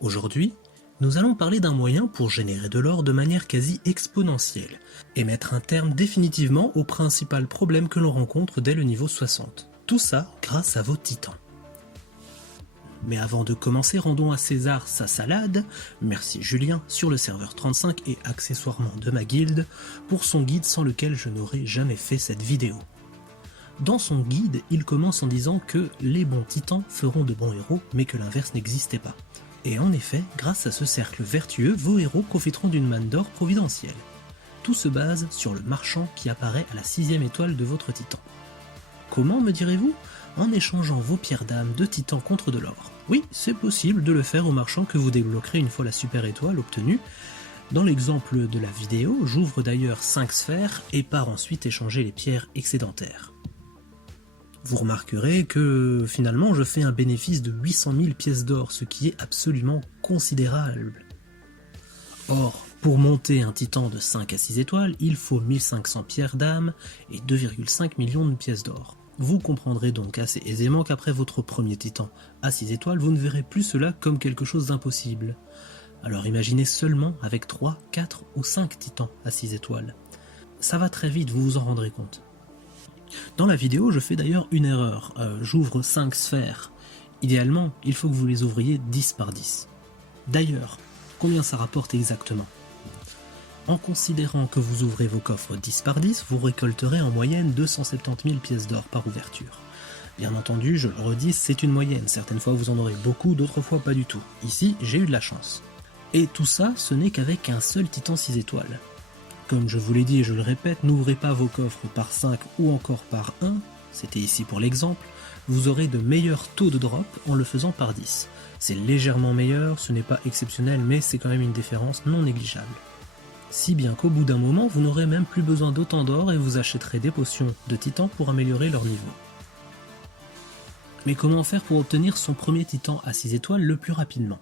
Aujourd'hui, nous allons parler d'un moyen pour générer de l'or de manière quasi exponentielle et mettre un terme définitivement au principal problème que l'on rencontre dès le niveau 60. Tout ça grâce à vos titans. Mais avant de commencer, rendons à César sa salade, merci Julien, sur le serveur 35 et accessoirement de ma guilde, pour son guide sans lequel je n'aurais jamais fait cette vidéo. Dans son guide, il commence en disant que les bons titans feront de bons héros, mais que l'inverse n'existait pas. Et en effet, grâce à ce cercle vertueux, vos héros profiteront d'une manne d'or providentielle. Tout se base sur le marchand qui apparaît à la 6ème étoile de votre titan. Comment, me direz-vous? En échangeant vos pierres d'âme de titan contre de l'or. Oui, c'est possible de le faire au marchand que vous débloquerez une fois la super étoile obtenue. Dans l'exemple de la vidéo, j'ouvre d'ailleurs 5 sphères et pars ensuite échanger les pierres excédentaires. Vous remarquerez que finalement je fais un bénéfice de 800 000 pièces d'or, ce qui est absolument considérable. Or, pour monter un titan de 5 à 6 étoiles, il faut 1500 pierres d'âme et 2,5 millions de pièces d'or. Vous comprendrez donc assez aisément qu'après votre premier titan à 6 étoiles, vous ne verrez plus cela comme quelque chose d'impossible. Alors imaginez seulement avec 3, 4 ou 5 titans à 6 étoiles. Ça va très vite, vous vous en rendrez compte. Dans la vidéo, je fais d'ailleurs une erreur, j'ouvre 5 sphères. Idéalement, il faut que vous les ouvriez 10 par 10. D'ailleurs, combien ça rapporte exactement ? En considérant que vous ouvrez vos coffres 10 par 10, vous récolterez en moyenne 270 000 pièces d'or par ouverture. Bien entendu, je le redis, c'est une moyenne, certaines fois vous en aurez beaucoup, d'autres fois pas du tout. Ici, j'ai eu de la chance. Et tout ça, ce n'est qu'avec un seul titan 6 étoiles. Comme je vous l'ai dit et je le répète, n'ouvrez pas vos coffres par 5 ou encore par 1, c'était ici pour l'exemple, vous aurez de meilleurs taux de drop en le faisant par 10. C'est légèrement meilleur, ce n'est pas exceptionnel, mais c'est quand même une différence non négligeable. Si bien qu'au bout d'un moment, vous n'aurez même plus besoin d'autant d'or et vous achèterez des potions de titan pour améliorer leur niveau. Mais comment faire pour obtenir son premier titan à 6 étoiles le plus rapidement?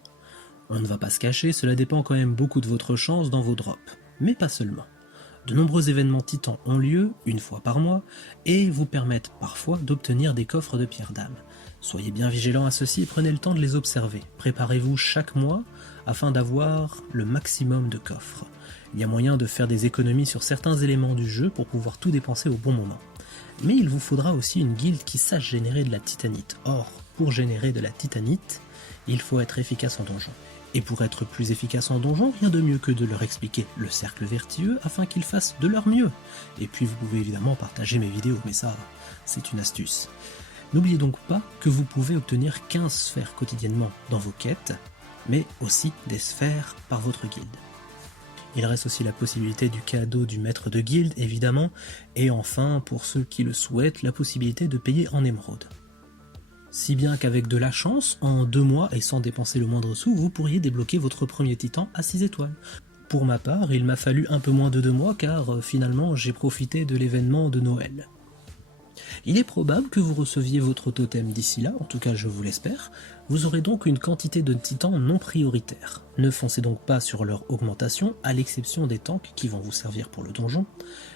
On ne va pas se cacher, cela dépend quand même beaucoup de votre chance dans vos drops, mais pas seulement. De nombreux événements titans ont lieu, une fois par mois, et vous permettent parfois d'obtenir des coffres de pierres d'âme. Soyez bien vigilants à ceci et prenez le temps de les observer. Préparez-vous chaque mois afin d'avoir le maximum de coffres. Il y a moyen de faire des économies sur certains éléments du jeu pour pouvoir tout dépenser au bon moment. Mais il vous faudra aussi une guilde qui sache générer de la titanite. Or, pour générer de la titanite, il faut être efficace en donjon. Et pour être plus efficace en donjon, rien de mieux que de leur expliquer le cercle vertueux afin qu'ils fassent de leur mieux. Et puis vous pouvez évidemment partager mes vidéos, mais ça, c'est une astuce. N'oubliez donc pas que vous pouvez obtenir 15 sphères quotidiennement dans vos quêtes, mais aussi des sphères par votre guilde. Il reste aussi la possibilité du cadeau du maître de guilde, évidemment, et enfin, pour ceux qui le souhaitent, la possibilité de payer en émeraude. Si bien qu'avec de la chance, en 2 mois et sans dépenser le moindre sou, vous pourriez débloquer votre premier titan à 6 étoiles. Pour ma part, il m'a fallu un peu moins de 2 mois car finalement j'ai profité de l'événement de Noël. Il est probable que vous receviez votre totem d'ici là, en tout cas je vous l'espère. Vous aurez donc une quantité de titans non prioritaire. Ne foncez donc pas sur leur augmentation, à l'exception des tanks qui vont vous servir pour le donjon,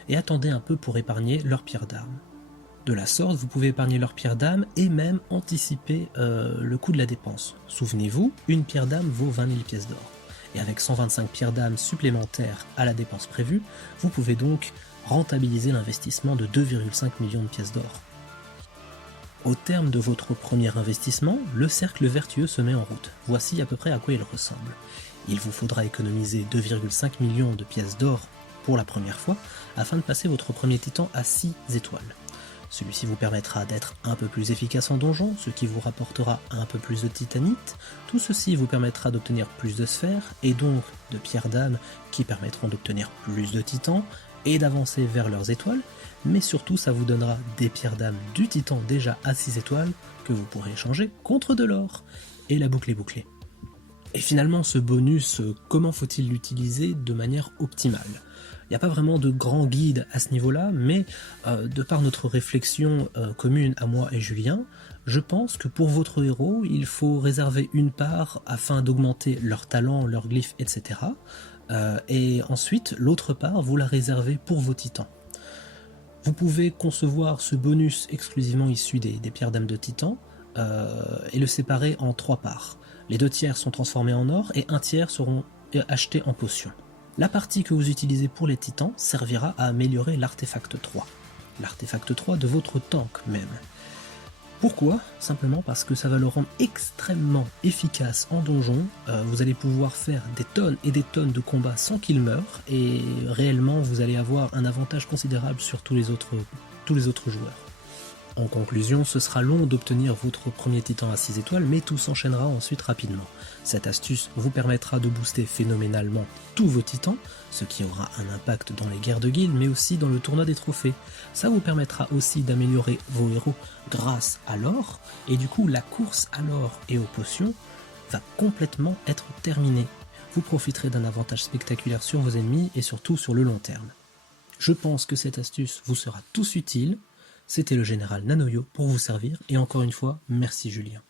et attendez un peu pour épargner leurs pierres d'armes. De la sorte, vous pouvez épargner leur pierre d'âme et même anticiper le coût de la dépense. Souvenez-vous, une pierre d'âme vaut 20 000 pièces d'or. Et avec 125 pierres d'âme supplémentaires à la dépense prévue, vous pouvez donc rentabiliser l'investissement de 2,5 millions de pièces d'or. Au terme de votre premier investissement, le cercle vertueux se met en route. Voici à peu près à quoi il ressemble. Il vous faudra économiser 2,5 millions de pièces d'or pour la première fois afin de passer votre premier titan à 6 étoiles. Celui-ci vous permettra d'être un peu plus efficace en donjon, ce qui vous rapportera un peu plus de titanite. Tout ceci vous permettra d'obtenir plus de sphères, et donc de pierres d'âme qui permettront d'obtenir plus de titans, et d'avancer vers leurs étoiles, mais surtout ça vous donnera des pierres d'âme du titan déjà à 6 étoiles, que vous pourrez échanger contre de l'or. Et la boucle est bouclée. Et finalement ce bonus, comment faut-il l'utiliser de manière optimale ? Il n'y a pas vraiment de grand guide à ce niveau-là, mais de par notre réflexion commune à moi et Julien, je pense que pour votre héros, il faut réserver une part afin d'augmenter leur talent, leurs glyphes, etc. Et ensuite, l'autre part, vous la réservez pour vos titans. Vous pouvez concevoir ce bonus exclusivement issu des pierres d'âme de titan et le séparer en 3 parts. Les 2 tiers sont transformés en or et 1 tiers seront achetés en potions. La partie que vous utilisez pour les titans servira à améliorer l'artefact 3. L'artefact 3 de votre tank même. Pourquoi? Simplement parce que ça va le rendre extrêmement efficace en donjon. Vous allez pouvoir faire des tonnes et des tonnes de combats sans qu'il meure, et réellement vous allez avoir un avantage considérable sur tous les autres joueurs. En conclusion, ce sera long d'obtenir votre premier titan à 6 étoiles, mais tout s'enchaînera ensuite rapidement. Cette astuce vous permettra de booster phénoménalement tous vos titans, ce qui aura un impact dans les guerres de guildes, mais aussi dans le tournoi des trophées. Ça vous permettra aussi d'améliorer vos héros grâce à l'or, et du coup la course à l'or et aux potions va complètement être terminée. Vous profiterez d'un avantage spectaculaire sur vos ennemis et surtout sur le long terme. Je pense que cette astuce vous sera tous utile. C'était le général Nanoyo pour vous servir, et encore une fois, merci Julien.